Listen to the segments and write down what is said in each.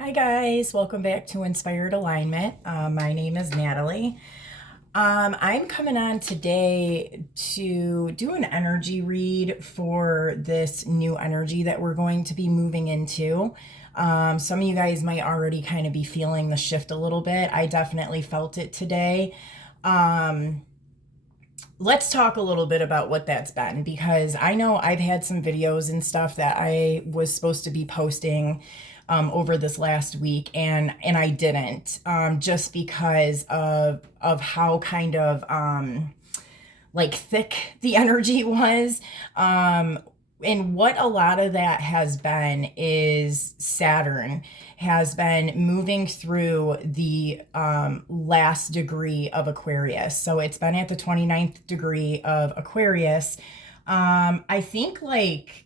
Hi guys, welcome back to Inspired Alignment. My name is Natalie. I'm coming on today to do an energy read for this new energy that we're going to be moving into. Some of you guys might already kind of be feeling the shift a little bit. I definitely felt it today. Um, let's talk a little bit about what that's been because I know I've had some videos and stuff that I was supposed to be posting over this last week and I didn't just because of how kind of like thick the energy was. And what a lot of that has been is Saturn has been moving through the last degree of Aquarius. So it's been at the 29th degree of Aquarius. I think like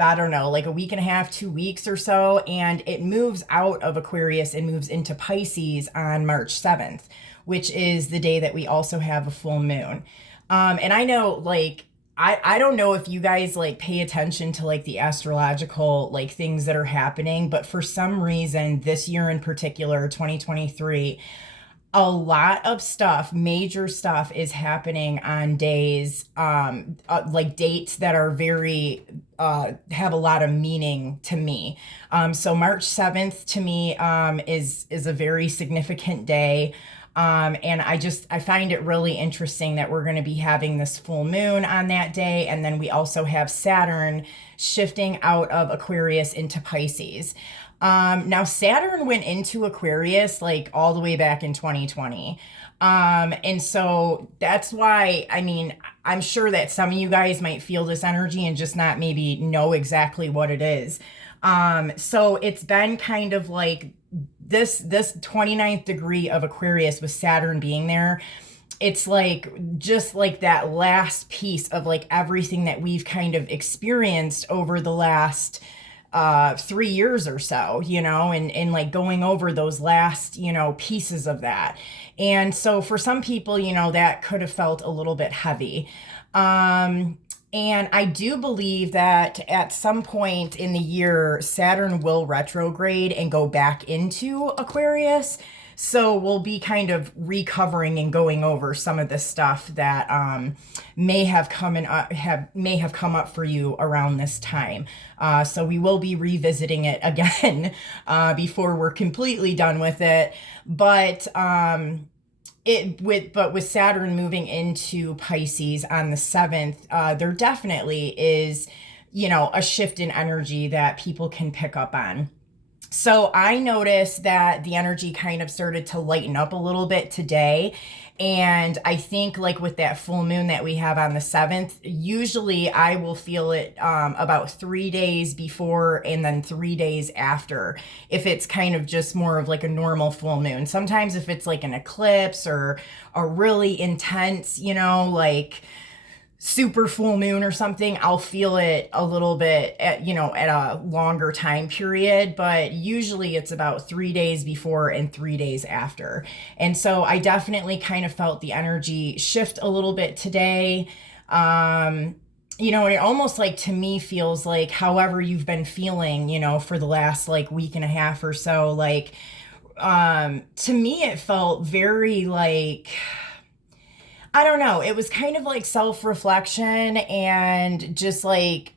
I don't know, like a week and a half, 2 weeks or so, and it moves out of Aquarius and moves into Pisces on March 7th, which is the day that we also have a full moon. And I know, like, I don't know if you guys like pay attention to like the astrological like things that are happening, but for some reason, this year in particular, 2023, a lot of stuff, major stuff is happening on days, like dates that are very, have a lot of meaning to me. So March 7th to me, is a very significant day. And I find it really interesting that we're going to be having this full moon on that day. And then we also have Saturn shifting out of Aquarius into Pisces. Now Saturn went into Aquarius like all the way back in 2020. And so that's why, I mean, I'm sure that some of you guys might feel this energy and just not maybe know exactly what it is. So it's been kind of like this 29th degree of Aquarius with Saturn being there. It's like just like that last piece of like everything that we've kind of experienced over the last 3 years or so, and like going over those last, pieces of that. And so for some people, that could have felt a little bit heavy. And I do believe that at some point in the year, Saturn will retrograde and go back into Aquarius. So we'll be kind of recovering and going over some of the stuff that may have come up for you around this time. So we will be revisiting it again before we're completely done with it. But with Saturn moving into Pisces on the 7th, there definitely is, a shift in energy that people can pick up on. So I noticed that the energy kind of started to lighten up a little bit today. And I think like with that full moon that we have on the 7th, usually I will feel it about 3 days before and then 3 days after, if it's kind of just more of like a normal full moon. Sometimes if it's like an eclipse or a really intense, like super full moon or something, I'll feel it a little bit at a longer time period, but usually it's about 3 days before and 3 days after. And so I definitely kind of felt the energy shift a little bit today. And it almost like to me feels like however you've been feeling, for the last like week and a half or so, like, to me it felt very like, I don't know. It was kind of like self-reflection and just like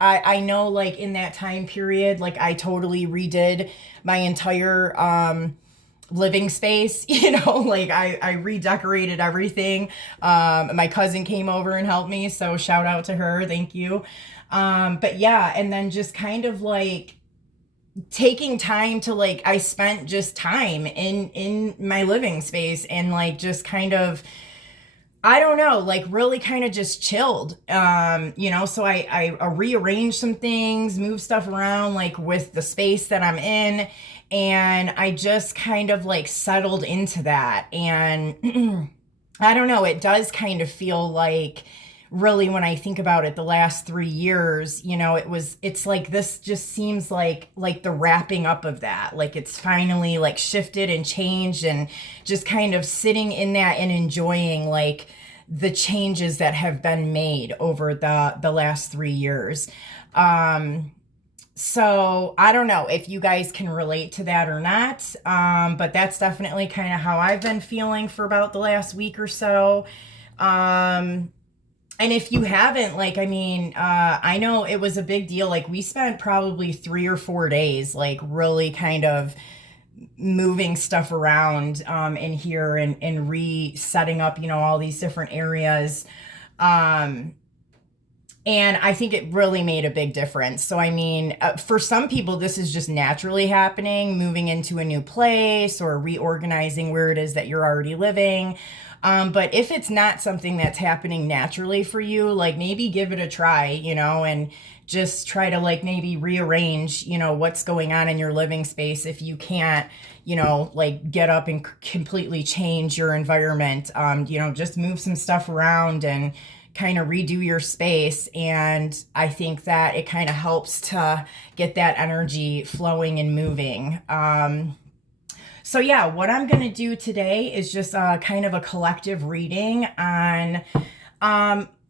I know like in that time period, like I totally redid my entire living space, like I redecorated everything. My cousin came over and helped me, so shout out to her. Thank you. But yeah, and then just kind of like taking time to like I spent just time in my living space and like just kind of I don't know, like really kind of just chilled. So I rearranged some things, moved stuff around like with the space that I'm in, and I just kind of like settled into that. And I don't know, it does kind of feel like really when I think about it, the last 3 years, it's like this just seems like the wrapping up of that. Like it's finally like shifted and changed and just kind of sitting in that and enjoying like the changes that have been made over the last 3 years. So I don't know if you guys can relate to that or not, but that's definitely kind of how I've been feeling for about the last week or so. Um, and if you haven't, like, I mean, I know it was a big deal. Like, we spent probably 3 or 4 days, like, really kind of moving stuff around in here and resetting up, all these different areas. Um, and I think it really made a big difference. So, I mean, for some people, this is just naturally happening, moving into a new place or reorganizing where it is that you're already living. But if it's not something that's happening naturally for you, like maybe give it a try, and just try to like maybe rearrange, what's going on in your living space if you can't, like get up and completely change your environment. Just move some stuff around and kind of redo your space. And I think that it kind of helps to get that energy flowing and moving. So yeah, what I'm going to do today is just kind of a collective reading on,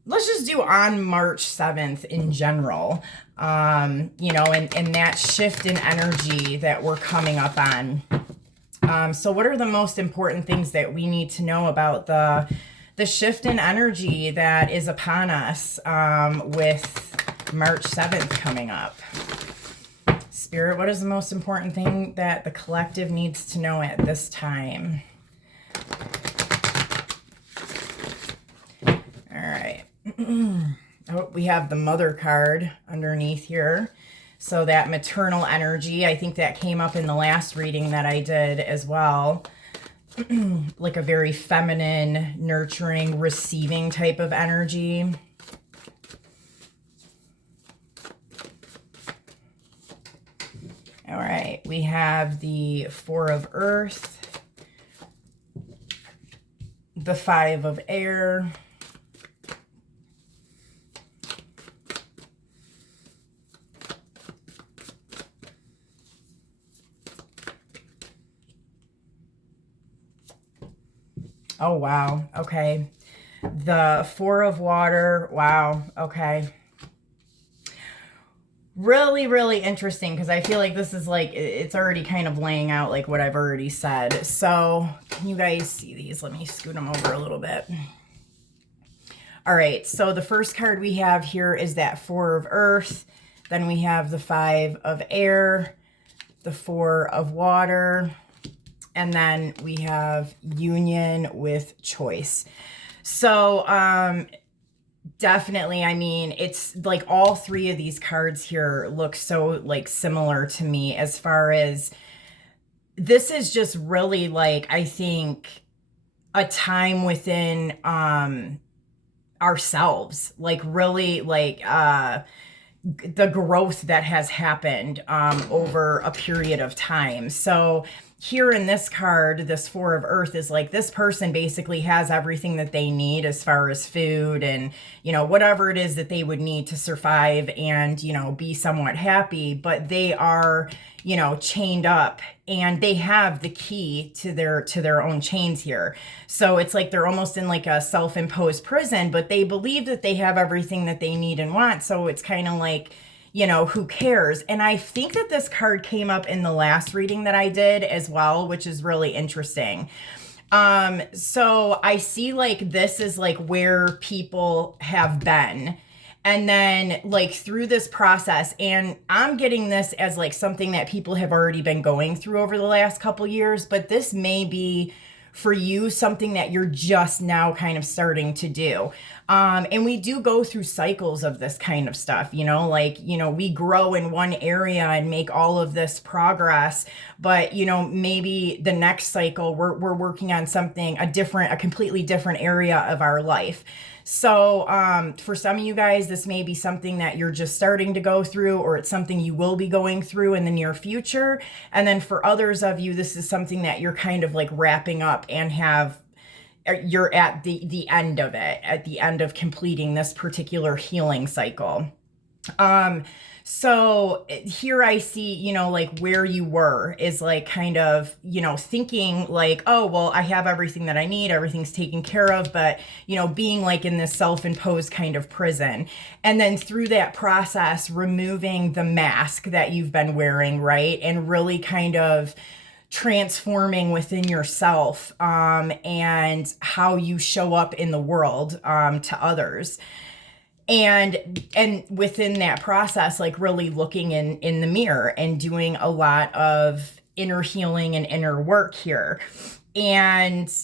let's just do on March 7th in general, and that shift in energy that we're coming up on. So what are the most important things that we need to know about the shift in energy that is upon us with March 7th coming up? Spirit, what is the most important thing that the collective needs to know at this time? All right. Oh, we have the Mother card underneath here. So that maternal energy, I think that came up in the last reading that I did as well. Like a very feminine, nurturing, receiving type of energy. All right, we have the Four of Earth, the Five of Air, oh, wow. Okay. The Four of Water. Wow. Okay. Really, really interesting because I feel like this is like, it's already kind of laying out like what I've already said. So can you guys see these? Let me scoot them over a little bit. All right. So the first card we have here is that Four of Earth. Then we have the Five of Air, the Four of Water, and then we have Union with Choice. So, definitely, I mean, it's like all three of these cards here look so like similar to me as far as this is just really like, I think, a time within ourselves, like really like the growth that has happened over a period of time. So here in this card, this Four of Earth is like this person basically has everything that they need as far as food and, whatever it is that they would need to survive and, be somewhat happy, but they are, chained up and they have the key to their own chains here. So it's like they're almost in like a self-imposed prison, but they believe that they have everything that they need and want. So it's kind of like, who cares? And I think that this card came up in the last reading that I did as well, which is really interesting. So I see like this is like where people have been. And then like through this process, and I'm getting this as like something that people have already been going through over the last couple years, but this may be for you something that you're just now kind of starting to do. And we do go through cycles of this kind of stuff, we grow in one area and make all of this progress, but, maybe the next cycle we're working on something, a completely different area of our life. So for some of you guys, this may be something that you're just starting to go through, or it's something you will be going through in the near future. And then for others of you, this is something that you're kind of like wrapping up and you're at the end of it, at the end of completing this particular healing cycle. So here I see, like where you were is like kind of, thinking like, oh, well, I have everything that I need, everything's taken care of, but, being like in this self-imposed kind of prison. And then through that process, removing the mask that you've been wearing, right? And really kind of transforming within yourself, and how you show up in the world, to others. And within that process, like really looking in the mirror and doing a lot of inner healing and inner work here. And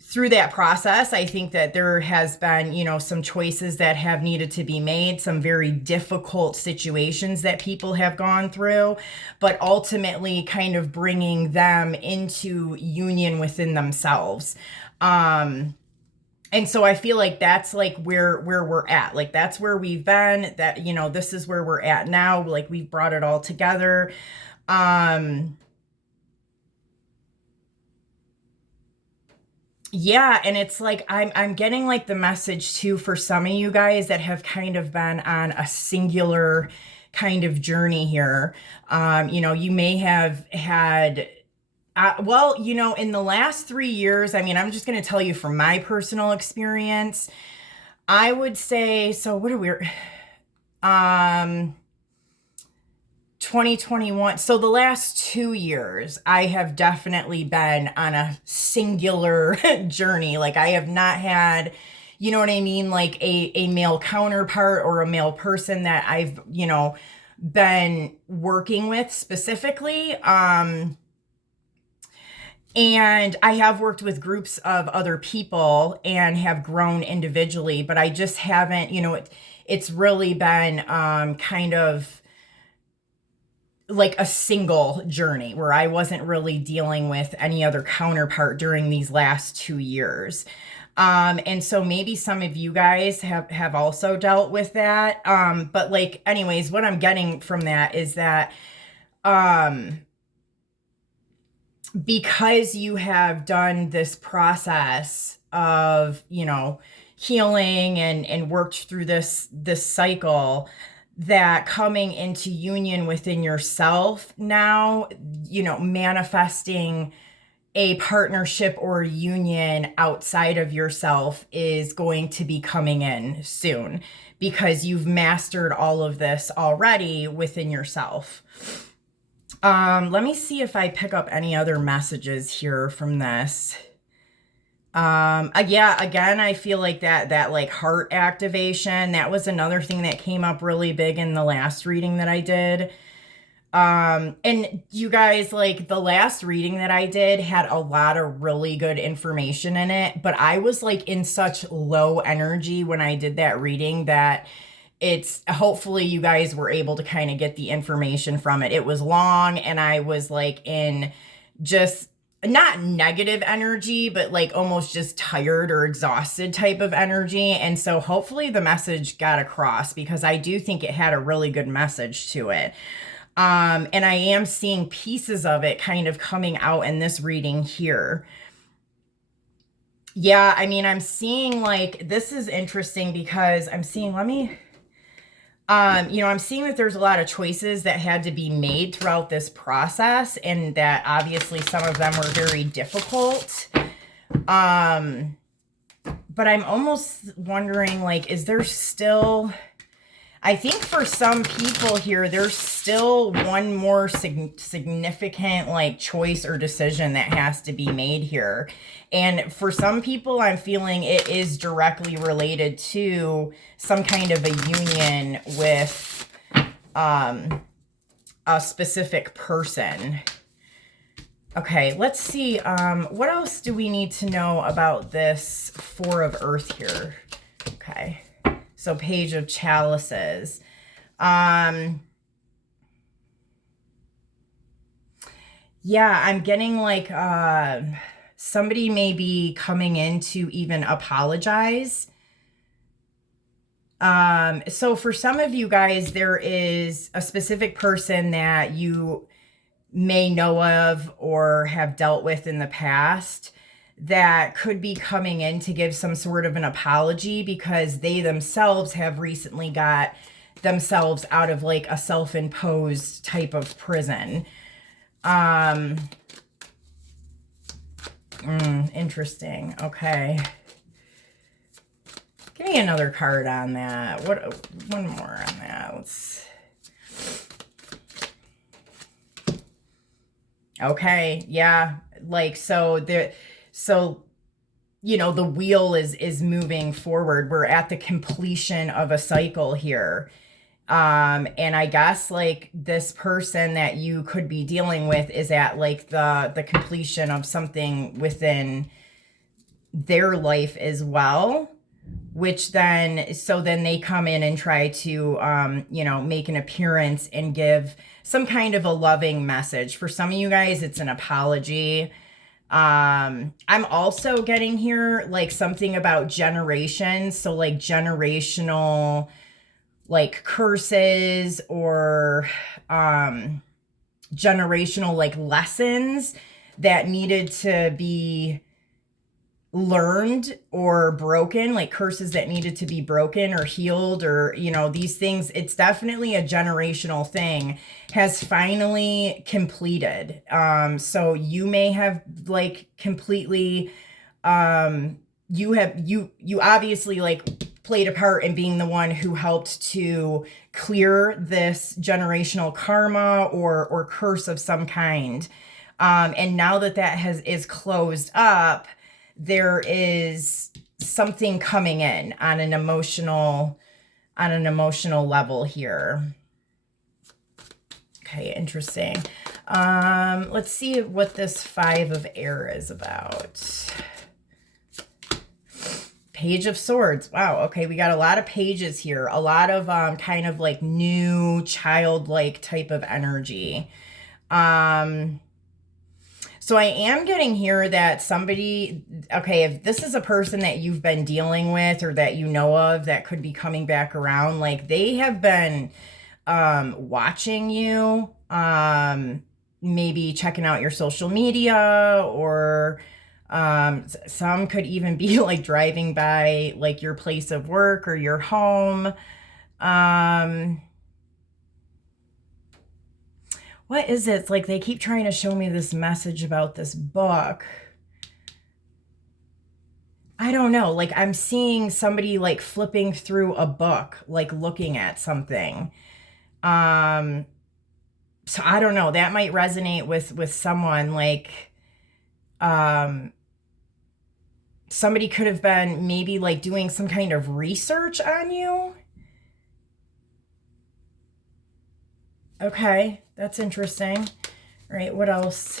through that process, I think that there has been, some choices that have needed to be made, some very difficult situations that people have gone through, but ultimately kind of bringing them into union within themselves. And so I feel like that's like where we're at. Like that's where we've been, that, this is where we're at now. Like we've brought it all together. Yeah, and it's like I'm getting like the message too for some of you guys that have kind of been on a singular kind of journey here. You may have had well, in the last 3 years, I mean, I'm just going to tell you from my personal experience. I would say, so what are we, 2021. So the last 2 years, I have definitely been on a singular journey. Like I have not had, you know what I mean? Like a male counterpart or a male person that I've, been working with specifically. And I have worked with groups of other people and have grown individually, but I just haven't, it's really been kind of like a single journey where I wasn't really dealing with any other counterpart during these last 2 years. And so maybe some of you guys have also dealt with that. But like, anyways, what I'm getting from that is that, because you have done this process of, healing and worked through this cycle, that coming into union within yourself now, manifesting a partnership or union outside of yourself is going to be coming in soon because you've mastered all of this already within yourself. Let me see if I pick up any other messages here from this. Yeah, again, I feel like that like heart activation, that was another thing that came up really big in the last reading that I did. And you guys, like the last reading that I did had a lot of really good information in it, but I was like in such low energy when I did that reading that it's hopefully you guys were able to kind of get the information from it. It was long and I was like in just not negative energy, but like almost just tired or exhausted type of energy. And so hopefully the message got across because I do think it had a really good message to it. And I am seeing pieces of it kind of coming out in this reading here. Yeah, I mean, I'm seeing like, this is interesting because I'm seeing, I'm seeing that there's a lot of choices that had to be made throughout this process and that obviously some of them were very difficult. But I'm almost wondering, like, is there still, I think for some people here, there's still one more significant like choice or decision that has to be made here. And for some people, I'm feeling it is directly related to some kind of a union with a specific person. Okay, let's see. What else do we need to know about this Four of Earth here? Okay, so Page of Chalices. Yeah, I'm getting like somebody may be coming in to even apologize. So for some of you guys, there is a specific person that you may know of or have dealt with in the past that could be coming in to give some sort of an apology because they themselves have recently got themselves out of like a self-imposed type of prison. Interesting. Okay. Give me another card on that. One more on that. Okay, yeah. Like, you know, the wheel is moving forward. We're at the completion of a cycle here. And I guess like this person that you could be dealing with is at like the completion of something within their life as well, which then they come in and try to you know, make an appearance and give some kind of a loving message. For some of you guys, it's an apology. I'm also getting here like something about generations, so like generational like curses or generational like lessons that needed to be learned or broken, like curses that needed to be broken or healed, or, you know, these things. It's definitely a generational thing, has finally completed. So you may have like completely, you obviously like played a part in being the one who helped to clear this generational karma or curse of some kind. And now that is closed up, there is something coming in on an emotional level here. Okay, interesting. Let's see what this Five of Air is about. Page of Swords. Wow. Okay. We got a lot of pages here. A lot of kind of like new childlike type of energy. So I am getting here that somebody, okay, if this is a person that you've been dealing with or that you know of that could be coming back around, like they have been watching you, maybe checking out your social media, or some could even be like driving by like your place of work or your home. What is it? It's like they keep trying to show me this message about this book. I don't know. Like I'm seeing somebody like flipping through a book, like looking at something. So I don't know. That might resonate with someone. Like somebody could have been maybe like doing some kind of research on you. Okay, that's interesting. All right, what else?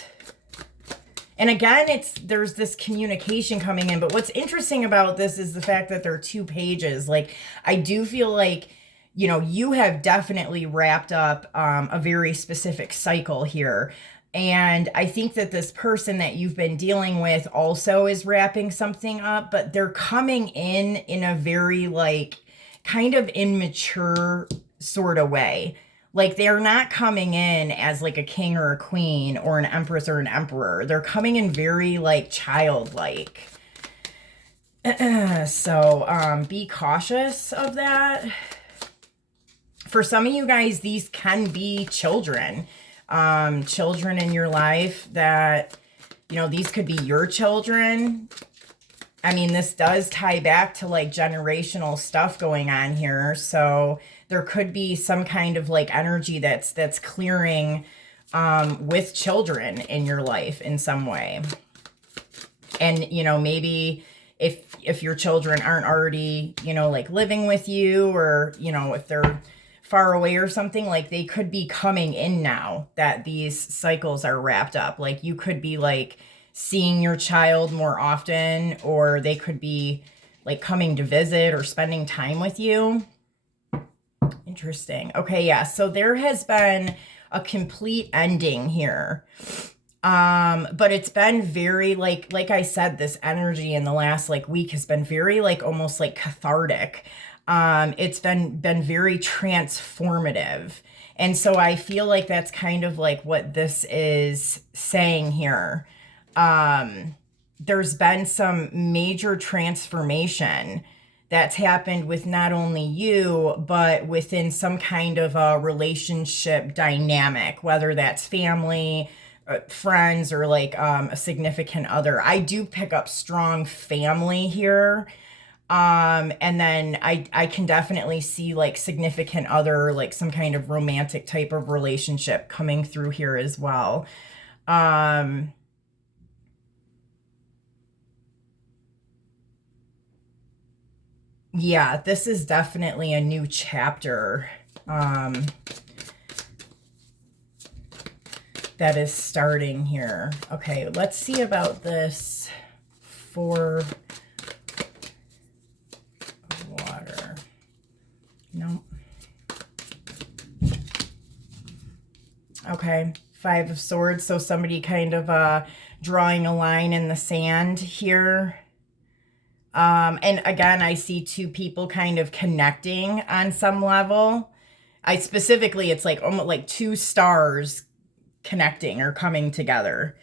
And again, there's this communication coming in, but what's interesting about this is the fact that there are 2 pages. Like, I do feel like, you know, you have definitely wrapped up a very specific cycle here. And I think that this person that you've been dealing with also is wrapping something up, but they're coming in a very like kind of immature sort of way. Like they're not coming in as like a king or a queen or an empress or an emperor. They're coming in very like childlike. So be cautious of that. For some of you guys, these can be children. Children in your life that, you know, these could be your children. I mean, this does tie back to like generational stuff going on here. So there could be some kind of like energy that's clearing with children in your life in some way. And, you know, maybe if your children aren't already, you know, like living with you, or, you know, if they're far away or something, like they could be coming in now that these cycles are wrapped up. Like you could be like seeing your child more often, or they could be like coming to visit or spending time with you. Interesting. Okay, yeah. So there has been a complete ending here. But it's been very like I said, this energy in the last like week has been very like almost like cathartic. It's been very transformative. And so I feel like that's kind of like what this is saying here. There's been some major transformation that's happened with not only you, but within some kind of a relationship dynamic, whether that's family, friends, or like a significant other. I do pick up strong family here. And then I can definitely see like significant other, like some kind of romantic type of relationship coming through here as well. Um, yeah, this is definitely a new chapter that is starting here. Okay, let's see about this 4 of water. Nope. Okay, 5 of Swords. So somebody kind of drawing a line in the sand here. And again, I see 2 people kind of connecting on some level. It's like almost like 2 stars connecting or coming together.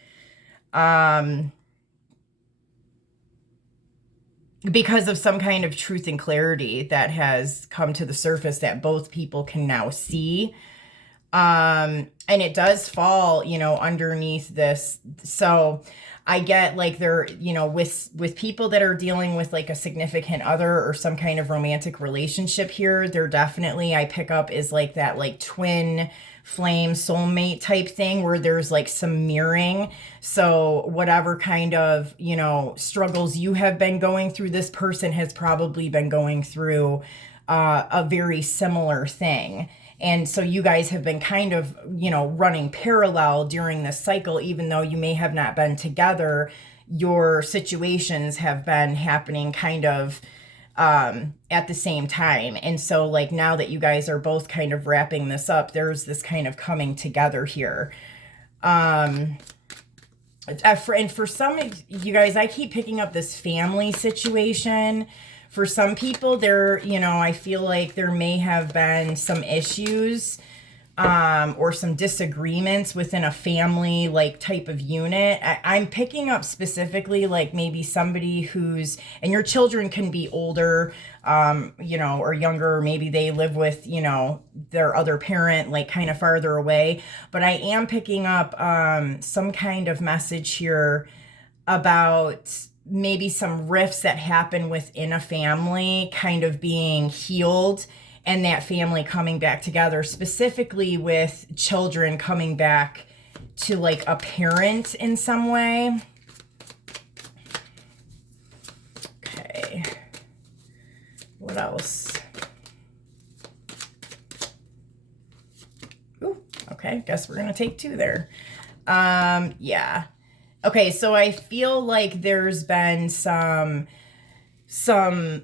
Because of some kind of truth and clarity that has come to the surface that both people can now see. And it does fall, underneath this. So I get like they're, with people that are dealing with like a significant other or some kind of romantic relationship here, they're definitely, I pick up is like that like twin flame soulmate type thing where there's like some mirroring. So whatever kind of, struggles you have been going through, this person has probably been going through a very similar thing. And so you guys have been kind of, running parallel during this cycle, even though you may have not been together. Your situations have been happening kind of at the same time. And so like now that you guys are both kind of wrapping this up, there's this kind of coming together here. And for some of you guys, I keep picking up this family situation. For some people, I feel like there may have been some issues or some disagreements within a family like type of unit. I'm picking up specifically like maybe somebody and your children can be older, or younger, or maybe they live with, their other parent, like kind of farther away. But I am picking up some kind of message here about maybe some rifts that happen within a family kind of being healed and that family coming back together, specifically with children coming back to like a parent in some way. Okay. What else? Ooh, okay. Guess we're going to take 2 there. Yeah. Okay, so I feel like there's been some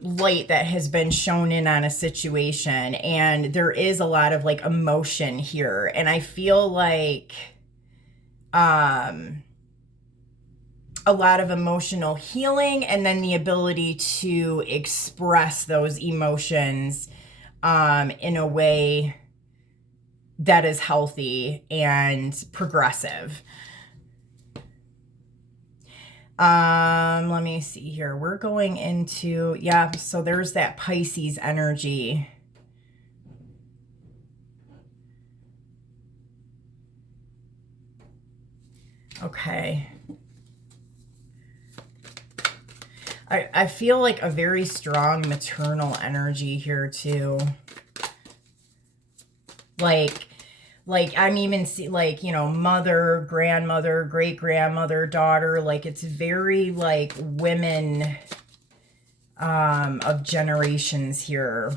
light that has been shown in on a situation, and there is a lot of like emotion here, and I feel like a lot of emotional healing, and then the ability to express those emotions in a way that is healthy and progressive. Let me see here. We're going into, so there's that Pisces energy. Okay. I feel like a very strong maternal energy here too. Like I'm even see like, mother, grandmother, great grandmother, daughter, like it's very like women of generations here.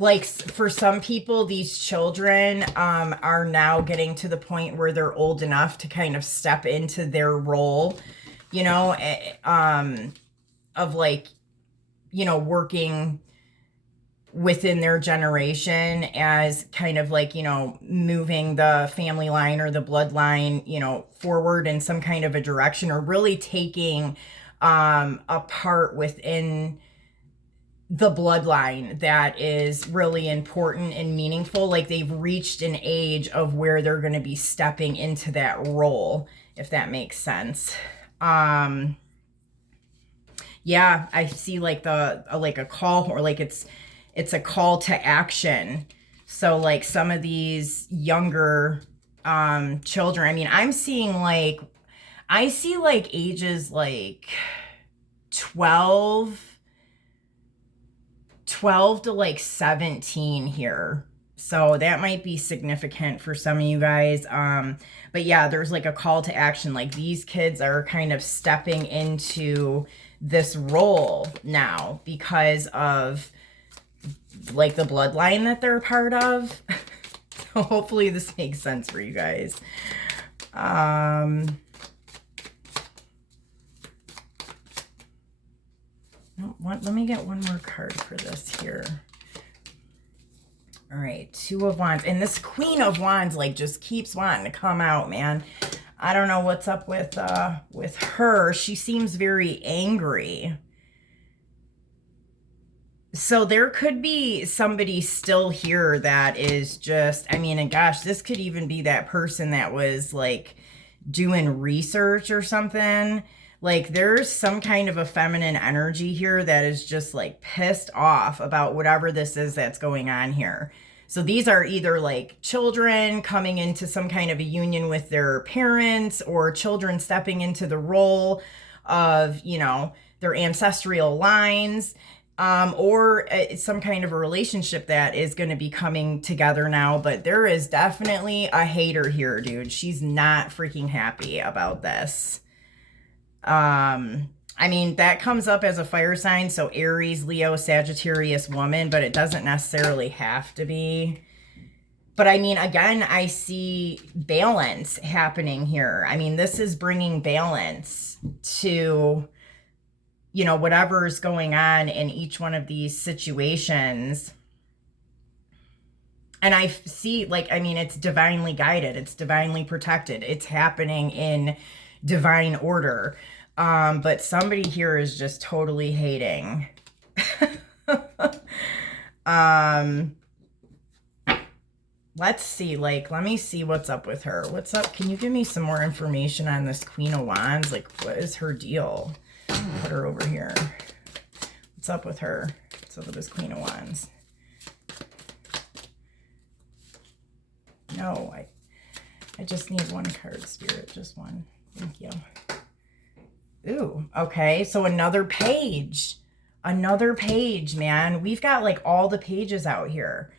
Like for some people, these children are now getting to the point where they're old enough to kind of step into their role, of like, working within their generation as kind of like, moving the family line or the bloodline, forward in some kind of a direction, or really taking a part within the bloodline that is really important and meaningful. Like they've reached an age of where they're going to be stepping into that role, if that makes sense. Yeah, I see like like a call, or like it's a call to action. So like some of these younger children, I mean, I see like ages like 12 12 to like 17 here. So that might be significant for some of you guys. But yeah, there's like a call to action. Like these kids are kind of stepping into this role now because of like the bloodline that they're part of. So hopefully this makes sense for you guys. Let me get one more card for this here. All right, Two of Wands. And this Queen of Wands like just keeps wanting to come out, man. I don't know what's up with her. She seems very angry. So there could be somebody still here that is just, I mean, and gosh, this could even be that person that was like doing research or something. Like there's some kind of a feminine energy here that is just like pissed off about whatever this is that's going on here. So these are either like children coming into some kind of a union with their parents, or children stepping into the role of, you know, their ancestral lines, or some kind of a relationship that is going to be coming together now. But there is definitely a hater here, dude. She's not freaking happy about this. I mean, that comes up as a fire sign, so Aries, Leo, Sagittarius woman, but it doesn't necessarily have to be. But I mean, again, I see balance happening here. I mean, this is bringing balance to, you know, whatever's going on in each one of these situations. And I see, like, I mean, it's divinely guided. It's divinely protected. It's happening in divine order. But somebody here is just totally hating. Let's see, like, let me see what's up with her. What's up? Can you give me some more information on this Queen of Wands? Like, what is her deal? Put her over here. What's up with her? What's up with this Queen of Wands? No, I just need one card, Spirit. Just one. Thank you. Ooh, okay. So another page. Another page, man. We've got like all the pages out here.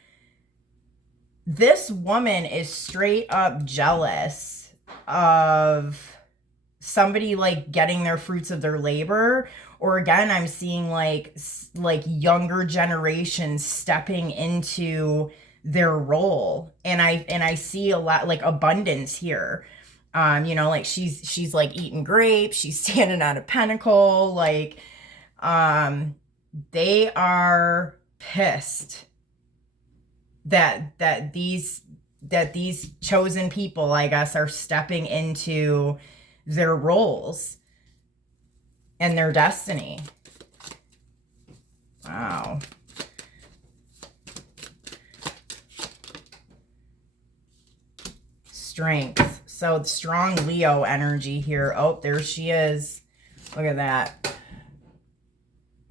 This woman is straight up jealous of somebody like getting their fruits of their labor. Or again, I'm seeing like younger generations stepping into their role. And I see a lot like abundance here. You know, like she's like eating grapes, she's standing on a pentacle, like they are pissed that these chosen people, I guess, are stepping into their roles and their destiny. Wow. Strength. So strong Leo energy here. Oh, there she is. Look at that.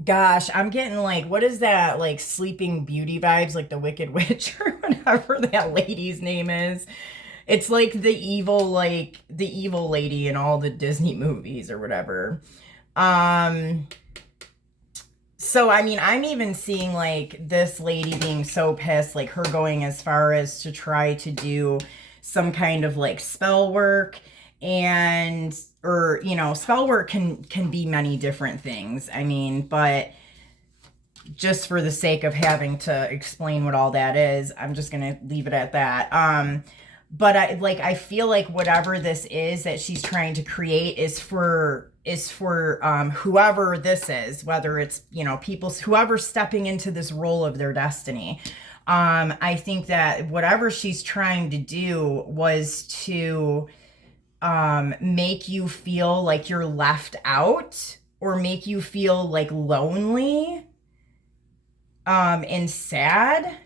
Gosh, I'm getting like, what is that? Like Sleeping Beauty vibes, like the Wicked Witch or whatever that lady's name is. It's like the evil lady in all the Disney movies or whatever. So, I mean, I'm even seeing like this lady being so pissed, like her going as far as to try to do some kind of like spell work, and or you know, spell work can be many different things. I mean, but just for the sake of having to explain what all that is, I'm just gonna leave it at that. But I feel like whatever this is that she's trying to create is for whoever this is, whether it's, you know, whoever's stepping into this role of their destiny. I think that whatever she's trying to do was to make you feel like you're left out, or make you feel like lonely and sad.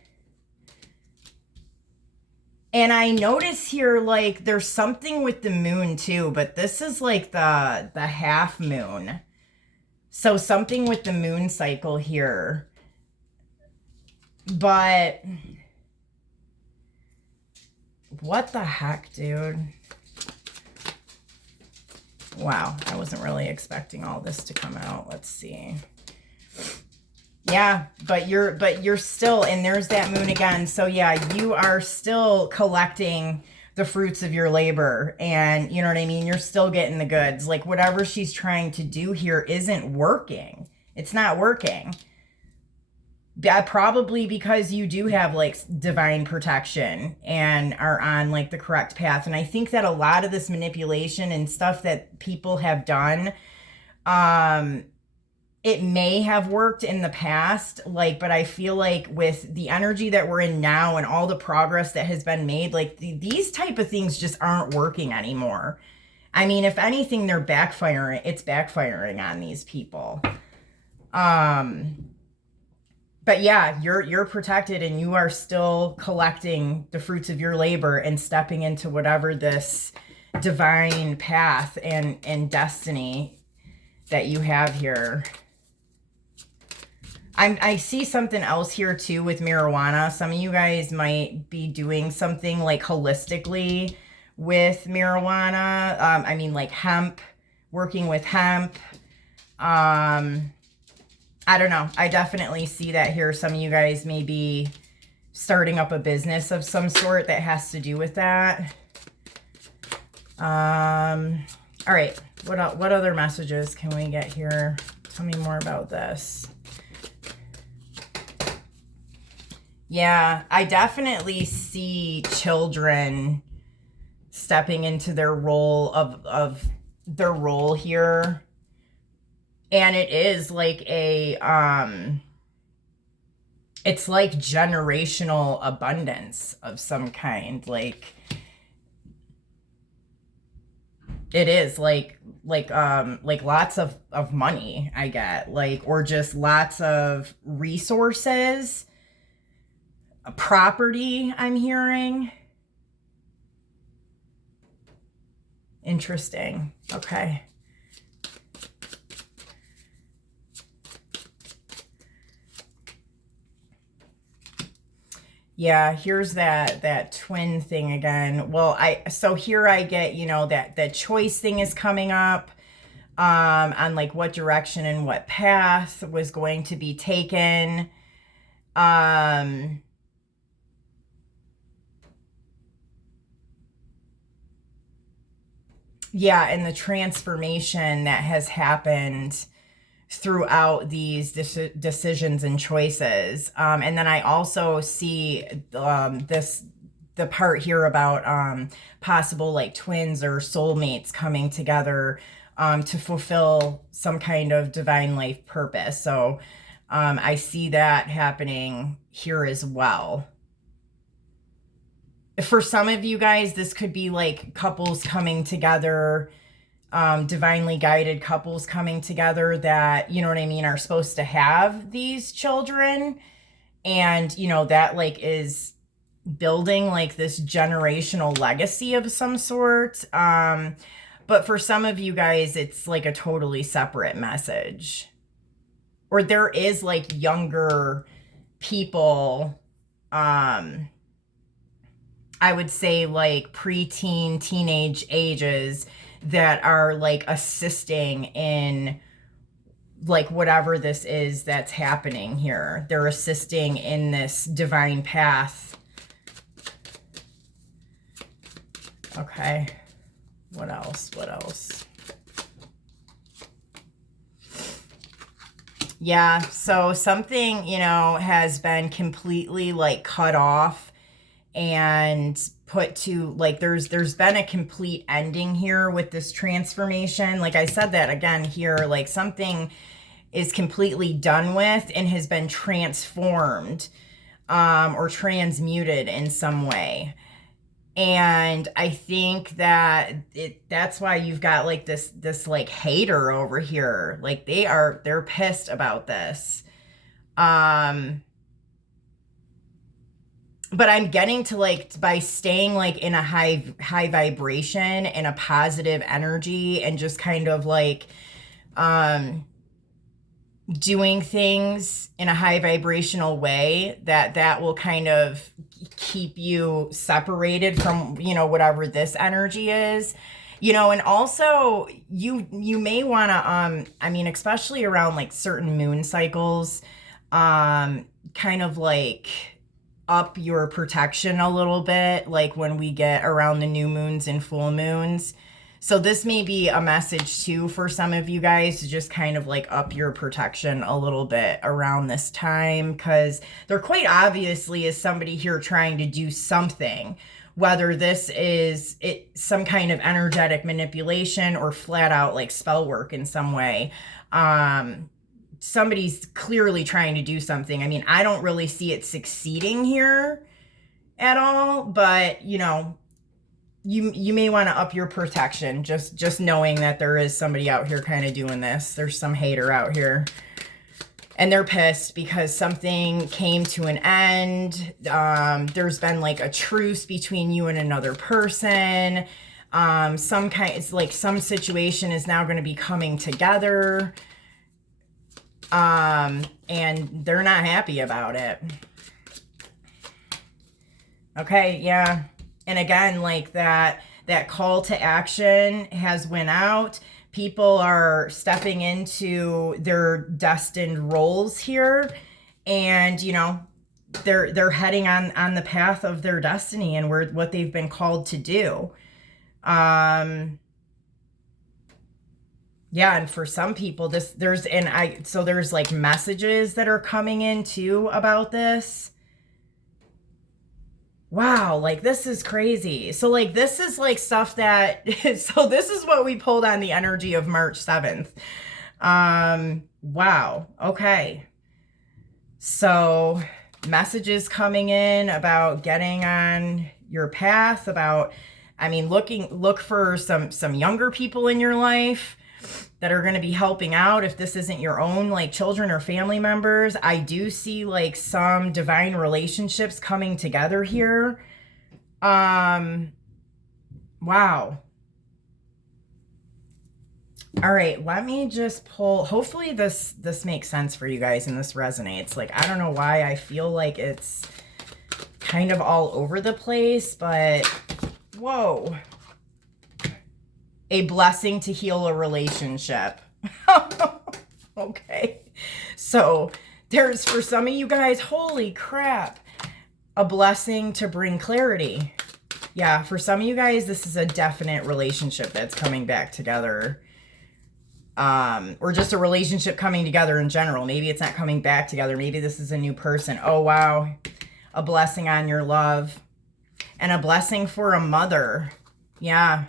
And I notice here, like, there's something with the moon too, but this is like the half moon. So something with the moon cycle here. But what the heck, dude? Wow, I wasn't really expecting all this to come out. Let's see. Yeah, but you're still, and there's that moon again. So yeah, you are still collecting the fruits of your labor, and you know what I mean? You're still getting the goods. Like whatever she's trying to do here isn't working. It's not working. Probably because you do have like divine protection and are on like the correct path. And I think that a lot of this manipulation and stuff that people have done, it may have worked in the past, like, but I feel like with the energy that we're in now and all the progress that has been made, like these type of things just aren't working anymore. I mean, if anything, they're backfiring. It's backfiring on these people. But yeah, you're protected and you are still collecting the fruits of your labor and stepping into whatever this divine path and destiny that you have here. I see something else here too with marijuana. Some of you guys might be doing something like holistically with marijuana. I mean like hemp, working with hemp. I don't know. I definitely see that here. Some of you guys may be starting up a business of some sort that has to do with that. All right. What other messages can we get here? Tell me more about this. Yeah, I definitely see children stepping into their role of their role here. And it is like a, it's like generational abundance of some kind. Like, it is like lots of money I get, like, or just lots of resources, property I'm hearing. Interesting. Okay. Yeah, here's that twin thing again. Well, so here I get, you know, that choice thing is coming up on like what direction and what path was going to be taken. Yeah, and the transformation that has happened throughout these decisions and choices. And then I also see the part here about possible like twins or soulmates coming together to fulfill some kind of divine life purpose. So I see that happening here as well. For some of you guys, this could be like couples coming together, divinely guided couples coming together that, you know what I mean, are supposed to have these children. And, you know, that like is building like this generational legacy of some sort. But for some of you guys, it's like a totally separate message. Or there is like younger people, I would say like preteen, teenage ages that are like assisting in like whatever this is that's happening here. They're assisting in this divine path. Okay. What else? What else? Yeah, so something, you know, has been completely like cut off and put to like there's been a complete ending here with this transformation. Like I said that again here, like something is completely done with and has been transformed or transmuted in some way. And I think that that's why you've got like this like hater over here. Like they're pissed about this. But I'm getting to like, by staying like in a high vibration and a positive energy and just kind of like, doing things in a high vibrational way, that will kind of keep you separated from, whatever this energy is. And also you may want to, especially around like certain moon cycles, kind of like up your protection a little bit, like when we get around the new moons and full moons. So this may be a message too for some of you guys to just kind of like up your protection a little bit around this time, because there quite obviously is somebody here trying to do something, whether this is some kind of energetic manipulation or flat out like spell work in some way. Somebody's clearly trying to do something. I mean, I don't really see it succeeding here at all, but you may want to up your protection, just knowing that there is somebody out here kind of doing this. There's some hater out here, and they're pissed because something came to an end. There's been like a truce between you and another person. It's like some situation is now going to be coming together. And they're not happy about it. Okay, yeah. And again, like that call to action has went out. People are stepping into their destined roles here, and they're heading on the path of their destiny and what they've been called to do. Yeah, and for some people there's like messages that are coming in too about this. Wow, like this is crazy. So like this is like stuff that so this is what we pulled on the energy of March 7th. Wow. Okay. So messages coming in about getting on your path, about look for some younger people in your life that are going to be helping out if this isn't your own like children or family members. I do see like some divine relationships coming together here. Wow. All right, let me just pull. Hopefully this makes sense for you guys and this resonates. Like, I don't know why I feel like it's kind of all over the place, but whoa. A blessing to heal a relationship. Okay. So there's, for some of you guys, holy crap, a blessing to bring clarity. Yeah, for some of you guys, this is a definite relationship that's coming back together. Or just a relationship coming together in general. Maybe it's not coming back together. Maybe this is a new person. Oh, wow. A blessing on your love. And a blessing for a mother. Yeah.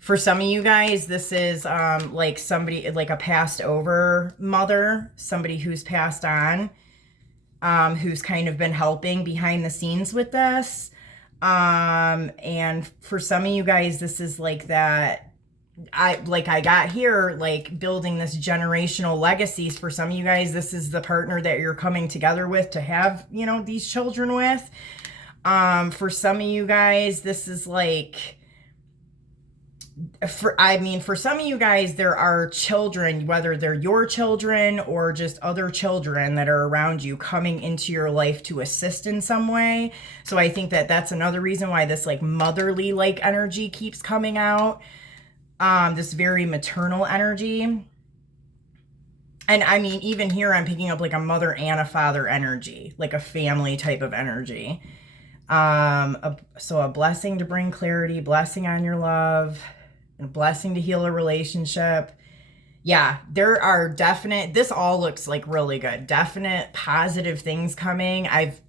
For some of you guys, this is like somebody, like a passed over mother, somebody who's passed on, who's kind of been helping behind the scenes with this. And for some of you guys, this is like that, I got here, like building this generational legacies. For some of you guys, this is the partner that you're coming together with to have, these children with. For some of you guys, this is like, for some of you guys, there are children, whether they're your children or just other children that are around you, coming into your life to assist in some way. So I think that that's another reason why this like motherly like energy keeps coming out. This very maternal energy. And even here I'm picking up like a mother and a father energy, like a family type of energy. So a blessing to bring clarity, blessing on your love, and a blessing to heal a relationship. Yeah, there are this all looks like really good. Definite positive things coming. I've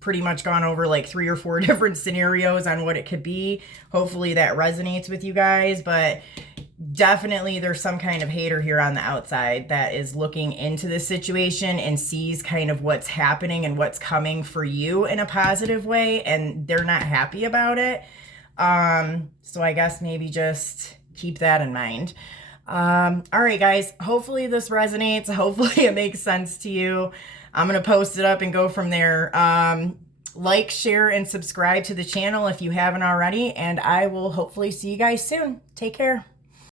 pretty much gone over like 3 or 4 different scenarios on what it could be. Hopefully that resonates with you guys, but definitely there's some kind of hater here on the outside that is looking into this situation and sees kind of what's happening and what's coming for you in a positive way, and they're not happy about it. So I guess maybe just keep that in mind. All right, guys, hopefully this resonates. Hopefully it makes sense to you. I'm going to post it up and go from there. Like, share, and subscribe to the channel if you haven't already, and I will hopefully see you guys soon. Take care.